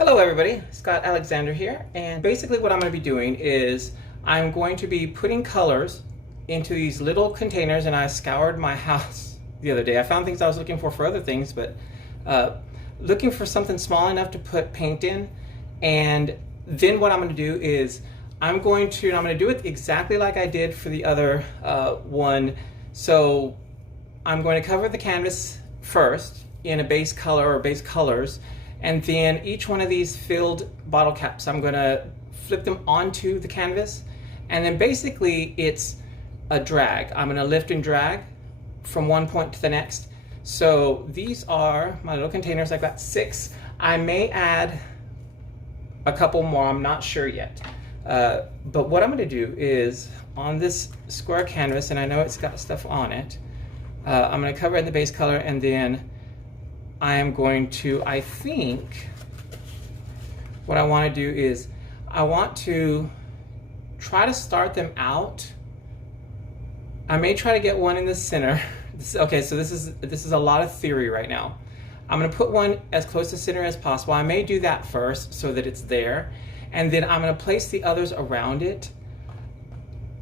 Hello everybody, Scott Alexander here, and basically what I'm going to be doing is I'm going to be putting colors into these little containers, and I scoured my house the other day. I found things I was looking for other things, but looking for something small enough to put paint in. And then what I'm going to do is I'm going to do it exactly like I did for the other one. So I'm going to cover the canvas first in a base color or base colors, and then each one of these filled bottle caps, I'm gonna flip them onto the canvas, and then basically it's a drag. I'm gonna lift and drag from one point to the next. So these are my little containers. I've got 6. I may add a couple more, I'm not sure yet. But what I'm gonna do is on this square canvas, and I know it's got stuff on it, I'm gonna cover it in the base color, and then I am going to, I think, what I want to do is I want to try to start them out. I may try to get one in the center. Okay, so this is a lot of theory right now. I'm going to put one as close to center as possible. I may do that first so that it's there, and then I'm going to place the others around it.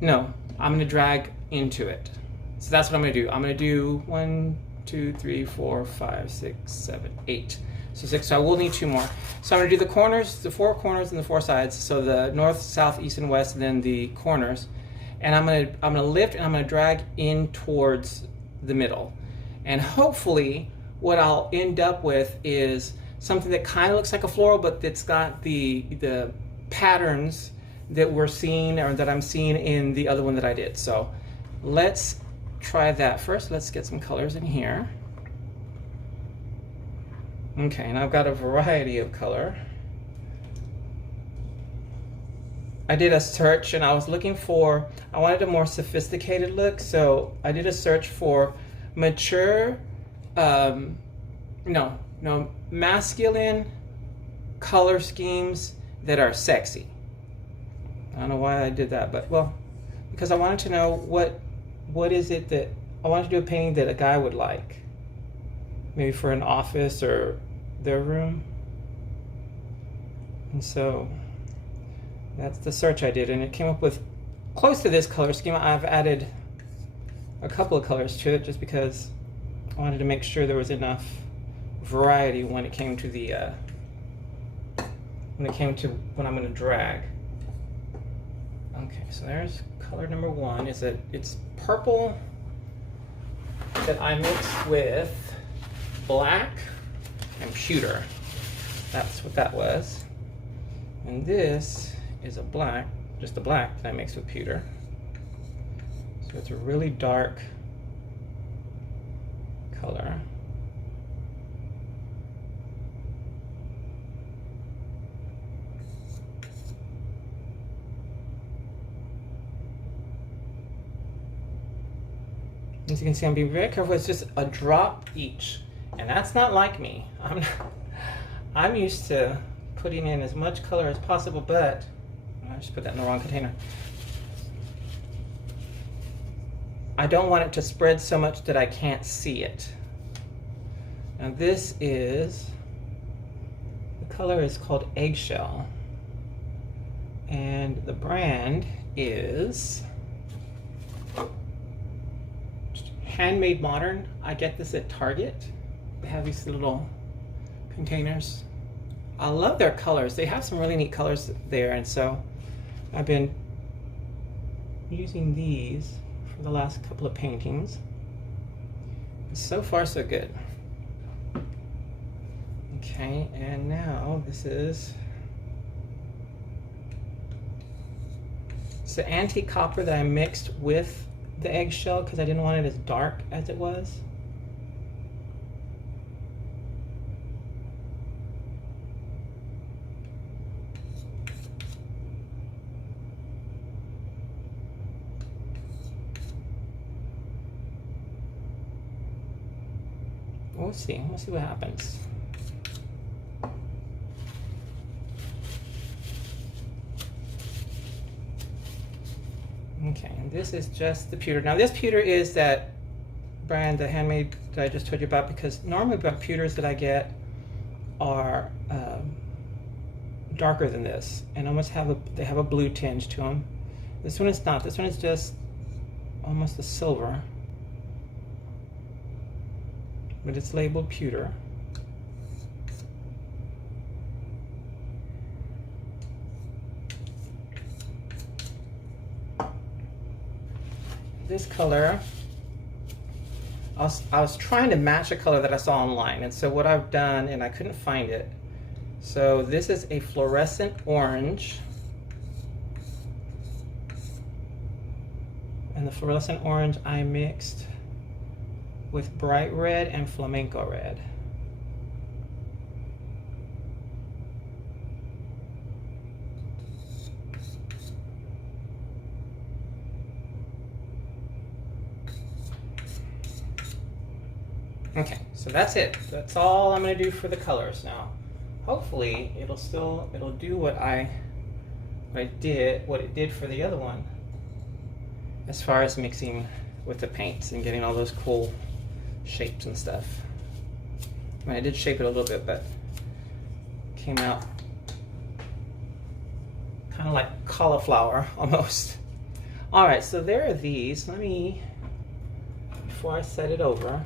No, I'm going to drag into it. So that's what I'm going to do. I'm going to do 1, 2, 3, 4, 5, 6, 7, 8. So 6, so I will need 2 more. So I'm gonna do the corners, the 4 corners and the 4 sides. So the north, south, east, and west, and then the corners. And I'm gonna lift and I'm gonna drag in towards the middle. And hopefully what I'll end up with is something that kind of looks like a floral, but it's got the patterns that we're seeing, or that I'm seeing in the other one that I did. So let's try that first. Let's get some colors in here. Okay, and I've got a variety of color. I did a search and I was looking for, I wanted a more sophisticated look, so I did a search for mature, masculine color schemes that are sexy. I don't know why I did that, but well, because I wanted to know what is it that I wanted to do, a painting that a guy would like, maybe for an office or their room. And so that's the search I did, and it came up with close to this color scheme. I've added a couple of colors to it just because I wanted to make sure there was enough variety when it came to the when I'm going to drag. Okay, so there's color number 1. It's purple that I mixed with black and pewter. That's what that was. And this is a black, just a black that I mixed with pewter. So it's a really dark color. As you can see, I'm being very careful. It's just a drop each, and that's not like me. I'm used to putting in as much color as possible, but I just put that in the wrong container. I don't want it to spread so much that I can't see it. Now this is, the color is called Eggshell, and the brand is Handmade Modern. I get this at Target. They have these little containers. I love their colors. They have some really neat colors there, and so I've been using these for the last couple of paintings. So far, so good. Okay, and now this is the antique copper that I mixed with the eggshell because I didn't want it as dark as it was. We'll see what happens. Okay, and this is just the pewter. Now this pewter is that brand, the handmade that I just told you about, because normally the pewters that I get are darker than this and almost they have a blue tinge to them. This one is not. This one is just almost a silver, but it's labeled pewter. This color, I was trying to match a color that I saw online, and so what I've done, and I couldn't find it, so this is a fluorescent orange, and the fluorescent orange I mixed with bright red and flamenco red. Okay, so that's it. That's all I'm gonna do for the colors now. Hopefully it'll do what it did for the other one, as far as mixing with the paints and getting all those cool shapes and stuff. I mean, I did shape it a little bit, but it came out kind of like cauliflower almost. All right, so there are these. Let me, before I set it over,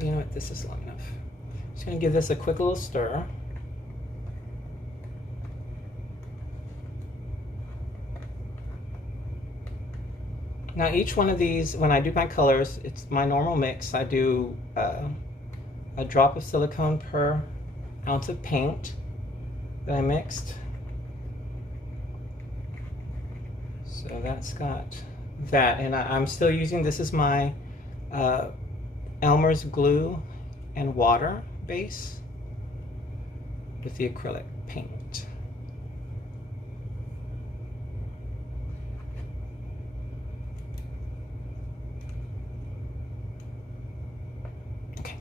you know what, this is long enough. Just gonna give this a quick little stir. Now each one of these, when I do my colors, it's my normal mix. I do a drop of silicone per ounce of paint that I mixed. So that's got that, and I'm still using, this is my Elmer's glue and water base with the acrylic paint. Okay.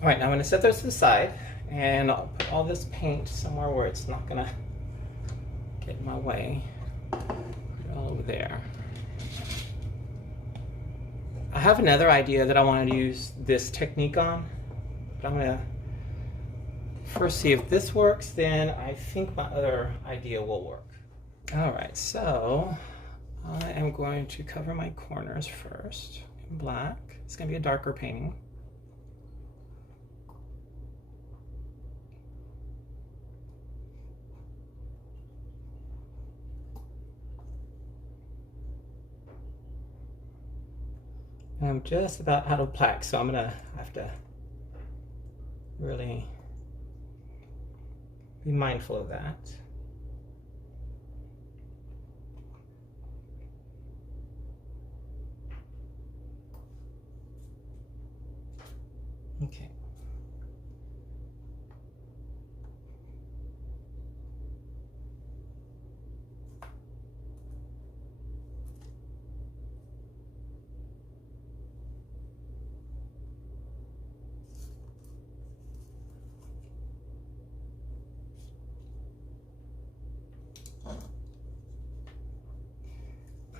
All right, now I'm going to set those to the side, and I'll put all this paint somewhere where it's not going to get in my way. Put it all over there. I have another idea that I want to use this technique on, but I'm going to first see if this works, then I think my other idea will work. All right, so I am going to cover my corners first in black. It's going to be a darker painting. And I'm just about out of black, so I'm gonna have to really be mindful of that. Okay.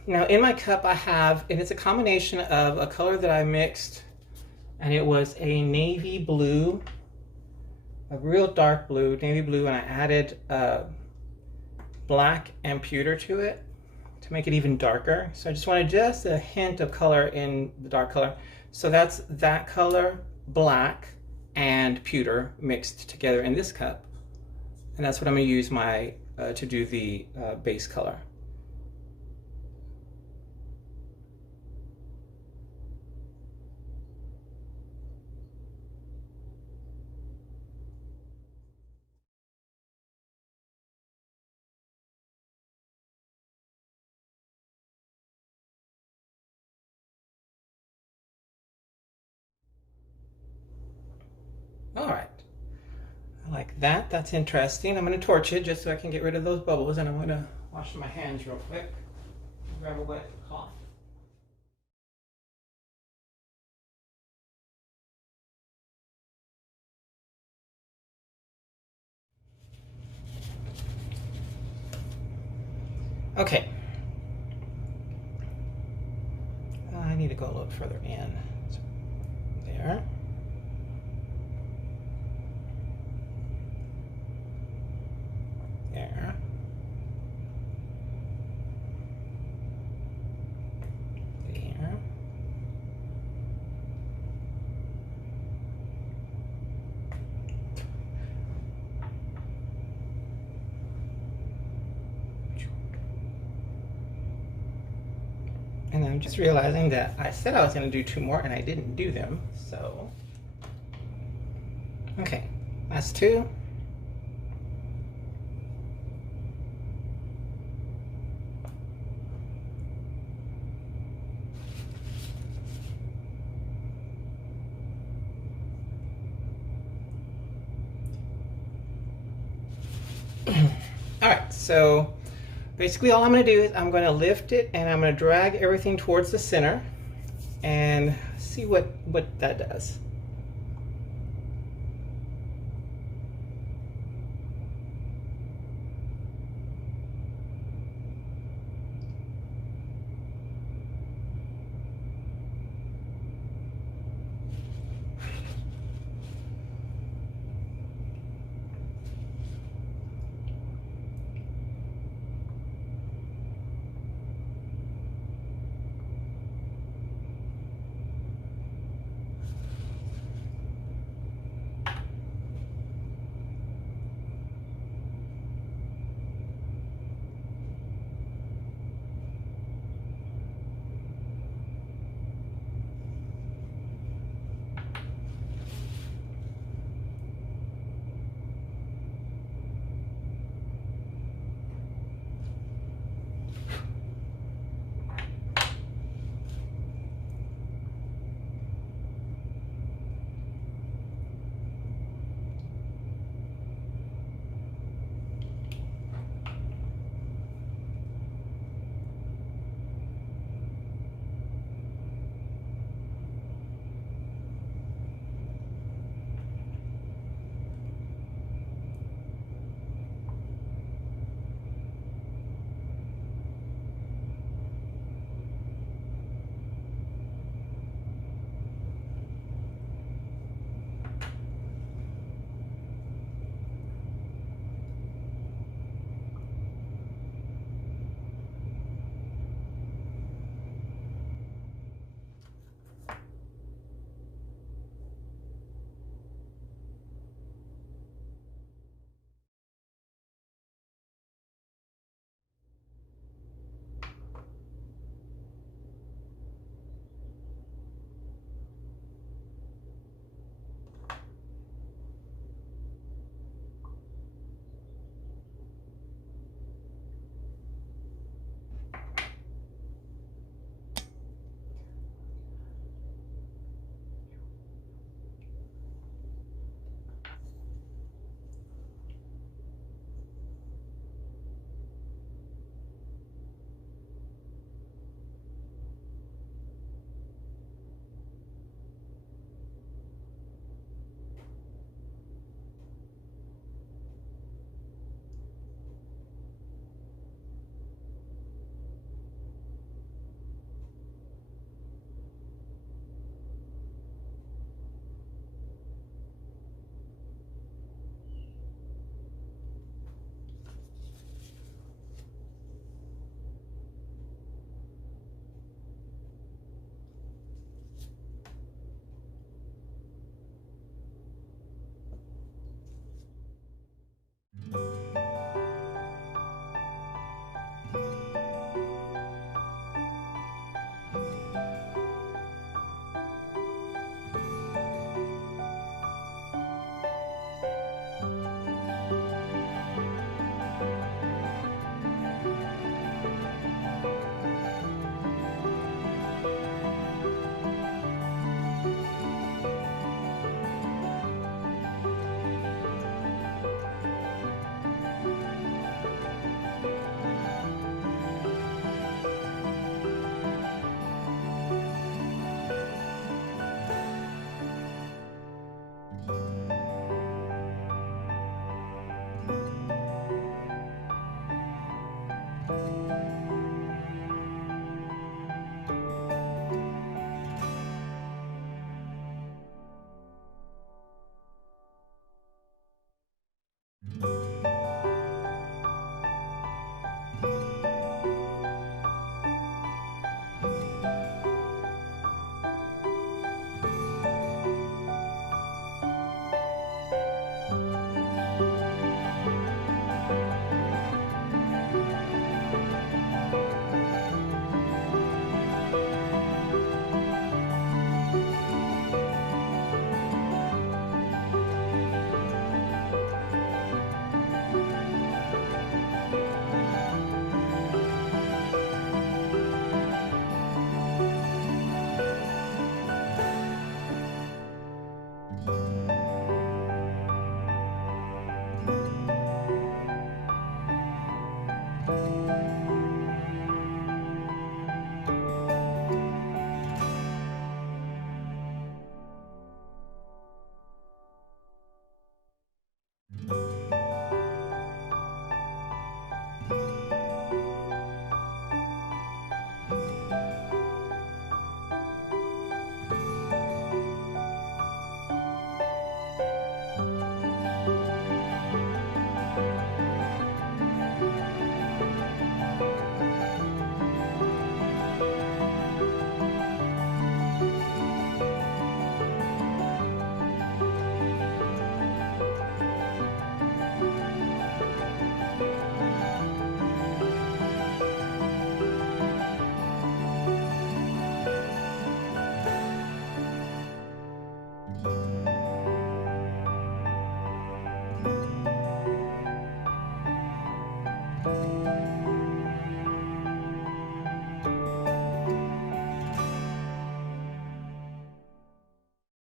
Now in my cup I have, and it's a combination of a color that I mixed, and it was a navy blue, a real dark blue, navy blue, and I added black and pewter to it to make it even darker. So I just wanted just a hint of color in the dark color. So that's that color, black and pewter mixed together in this cup. And that's what I'm gonna use my to do the base color. All right, I like that. That's interesting. I'm going to torch it just so I can get rid of those bubbles, and I'm going to wash my hands real quick. Grab a wet cloth. Okay. I need to go a little further in. So, there. And I'm just realizing that I said I was going to do 2 more and I didn't do them. So, okay, that's 2. All right, so basically all I'm going to do is I'm going to lift it and I'm going to drag everything towards the center and see what that does.